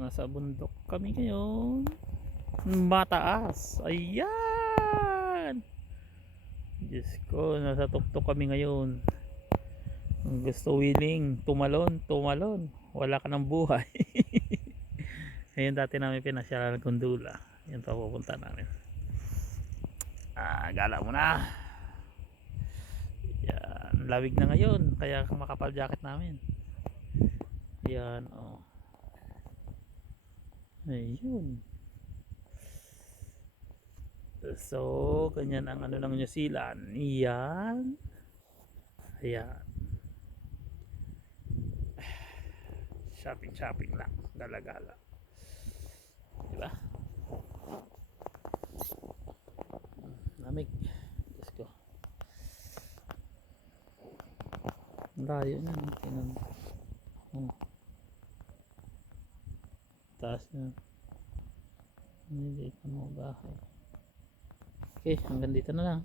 Nasa bundok kami ngayon. Mataas. Ayan. Diyos ko, nasa tuktok kami ngayon. Gusto willing, tumalon, tumalon. Wala ka ng buhay. Ngayon dati namin pinasyalan ng Gundula. Yan pa pupunta namin. Gala mo na. Yan, lawig na ngayon. Kaya makapal jacket namin. Yan, oh. Ayun. So, ganyan ang ano ng New Zealand. Yan. Ayan. Shopping, shopping lang. Gala-gala. Diba? Lamig. Diyos ko. Layo na. Tingnan mo. Taas na. Hindi ka mo bahay. Okay, hanggang dito na lang.